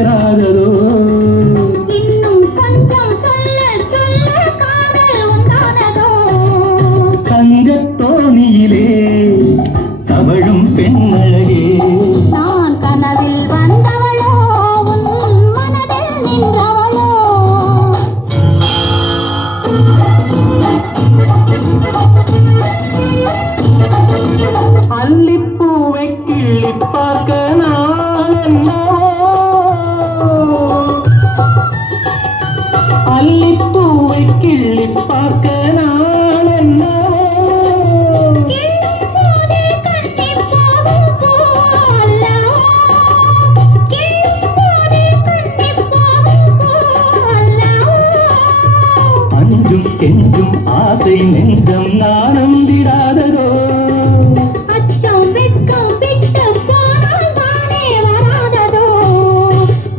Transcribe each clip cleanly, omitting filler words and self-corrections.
பெறாததோ இன்னும் கொஞ்சம் சொல்ல சொல்ல காதல் உண்டானதோ தங்கத்தோணியிலே தவழும் பெண்ணழகே நான் கனவில் வந்தவளோ உன் மனதில் நின்றவளோ அல்லிப்பூவை கிள்ளி பார்க்க நான் என்னவோ அல்லிப்பூவை கிள்ளி பார்க்க நான் என்னவோ கிள்ளும்போதே கட்டி போகும் பூவல்லவோ கிள்ளும்போதே கட்டி போகும் பூவல்லவோ அஞ்சும் கெஞ்சும் ஆசை நெஞ்சம் நாணம் விடாததோ அச்சம் வெட்கம் விட்டு போனால் தானே வராததோ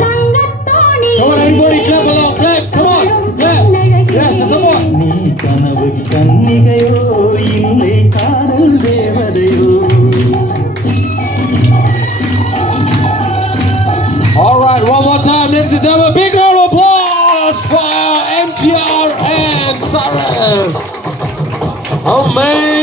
தங்கத்தோணி Come on, everybody, clap along, clap, come on, clap. Yes, there's some more. நீ கனவு கன்னிகையோ இல்லை காதல் தேவதையோ All right, one more time, ladies and gentlemen, big round of applause for MTR and Cyrus. Amazing.